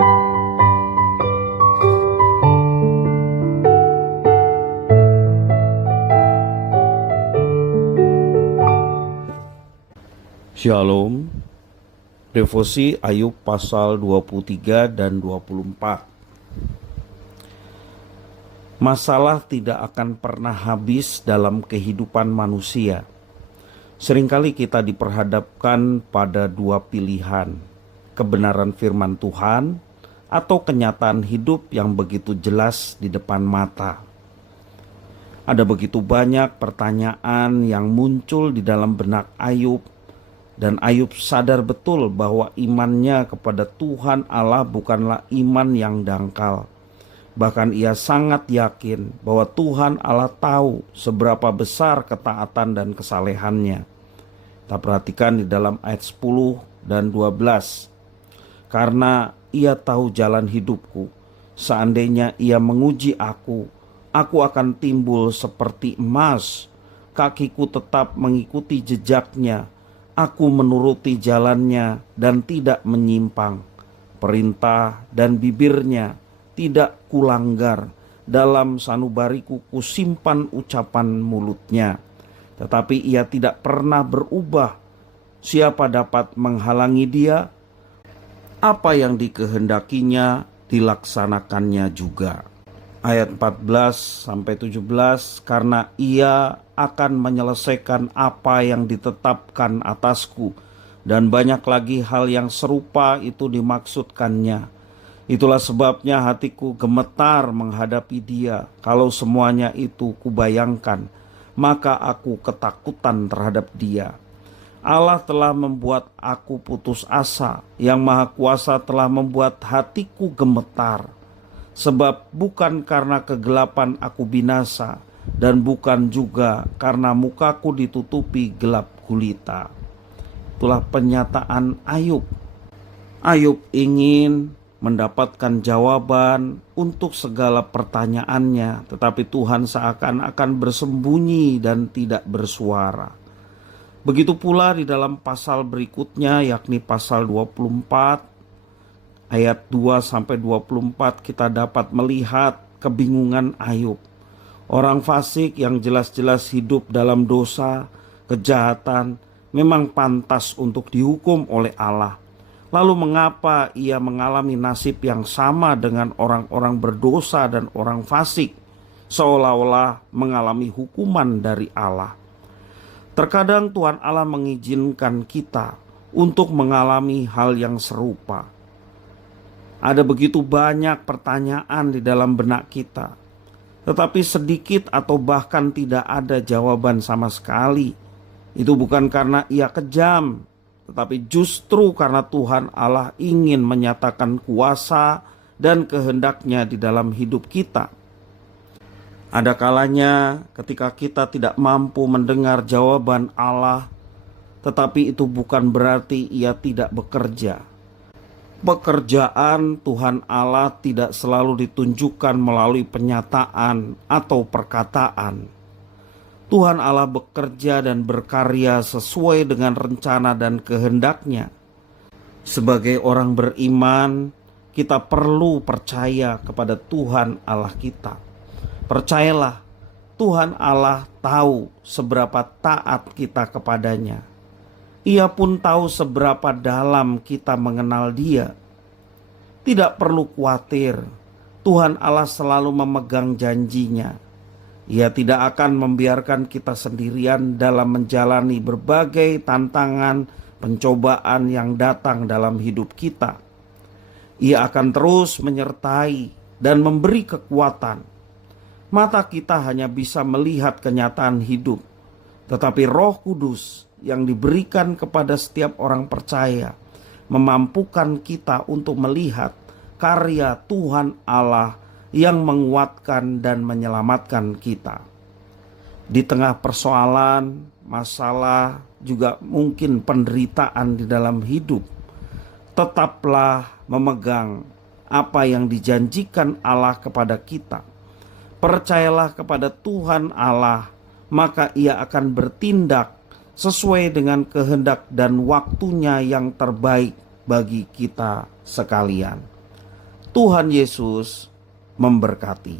Shalom. Devosi Ayub pasal 23 dan 24. Masalah tidak akan pernah habis dalam kehidupan manusia. Seringkali kita diperhadapkan pada dua pilihan, kebenaran firman Tuhan atau kenyataan hidup yang begitu jelas di depan mata. Ada begitu banyak pertanyaan yang muncul di dalam benak Ayub, dan Ayub sadar betul bahwa imannya kepada Tuhan Allah bukanlah iman yang dangkal. Bahkan ia sangat yakin bahwa Tuhan Allah tahu seberapa besar ketaatan dan kesalehannya. Kita perhatikan di dalam ayat 10 dan 12. Karena ia tahu jalan hidupku, seandainya ia menguji aku akan timbul seperti emas. Kakiku tetap mengikuti jejaknya. Aku menuruti jalannya dan tidak menyimpang. Perintah dan bibirnya tidak kulanggar. Dalam sanubariku kusimpan ucapan mulutnya. Tetapi ia tidak pernah berubah. Siapa dapat menghalangi dia? Apa yang dikehendakinya dilaksanakannya juga. Ayat 14-17, karena ia akan menyelesaikan apa yang ditetapkan atasku, dan banyak lagi hal yang serupa itu dimaksudkannya. Itulah sebabnya hatiku gemetar menghadapi dia. Kalau semuanya itu kubayangkan, maka aku ketakutan terhadap dia. Allah telah membuat aku putus asa, yang Maha Kuasa telah membuat hatiku gemetar. Sebab bukan karena kegelapan aku binasa, dan bukan juga karena mukaku ditutupi gelap gulita. Itulah pernyataan Ayub. Ayub ingin mendapatkan jawaban untuk segala pertanyaannya, tetapi Tuhan seakan-akan bersembunyi dan tidak bersuara. Begitu pula di dalam pasal berikutnya, yakni pasal 24 ayat 2-24, kita dapat melihat kebingungan Ayub. Orang fasik yang jelas-jelas hidup dalam dosa, kejahatan, memang pantas untuk dihukum oleh Allah. Lalu mengapa ia mengalami nasib yang sama dengan orang-orang berdosa dan orang fasik, seolah-olah mengalami hukuman dari Allah? Terkadang Tuhan Allah mengizinkan kita untuk mengalami hal yang serupa. Ada begitu banyak pertanyaan di dalam benak kita, tetapi sedikit atau bahkan tidak ada jawaban sama sekali. Itu bukan karena ia kejam, tetapi justru karena Tuhan Allah ingin menyatakan kuasa dan kehendaknya di dalam hidup kita. Ada kalanya ketika kita tidak mampu mendengar jawaban Allah, tetapi itu bukan berarti ia tidak bekerja. Pekerjaan Tuhan Allah tidak selalu ditunjukkan melalui penyataan atau perkataan. Tuhan Allah bekerja dan berkarya sesuai dengan rencana dan kehendaknya. Sebagai orang beriman, kita perlu percaya kepada Tuhan Allah kita. Percayalah, Tuhan Allah tahu seberapa taat kita kepadanya. Ia pun tahu seberapa dalam kita mengenal Dia. Tidak perlu khawatir, Tuhan Allah selalu memegang janjinya. Ia tidak akan membiarkan kita sendirian dalam menjalani berbagai tantangan, pencobaan yang datang dalam hidup kita. Ia akan terus menyertai dan memberi kekuatan. Mata kita hanya bisa melihat kenyataan hidup, tetapi Roh Kudus yang diberikan kepada setiap orang percaya memampukan kita untuk melihat karya Tuhan Allah yang menguatkan dan menyelamatkan kita. Di tengah persoalan, masalah, juga mungkin penderitaan di dalam hidup, tetaplah memegang apa yang dijanjikan Allah kepada kita. Percayalah kepada Tuhan Allah, maka Ia akan bertindak sesuai dengan kehendak dan waktunya yang terbaik bagi kita sekalian. Tuhan Yesus memberkati.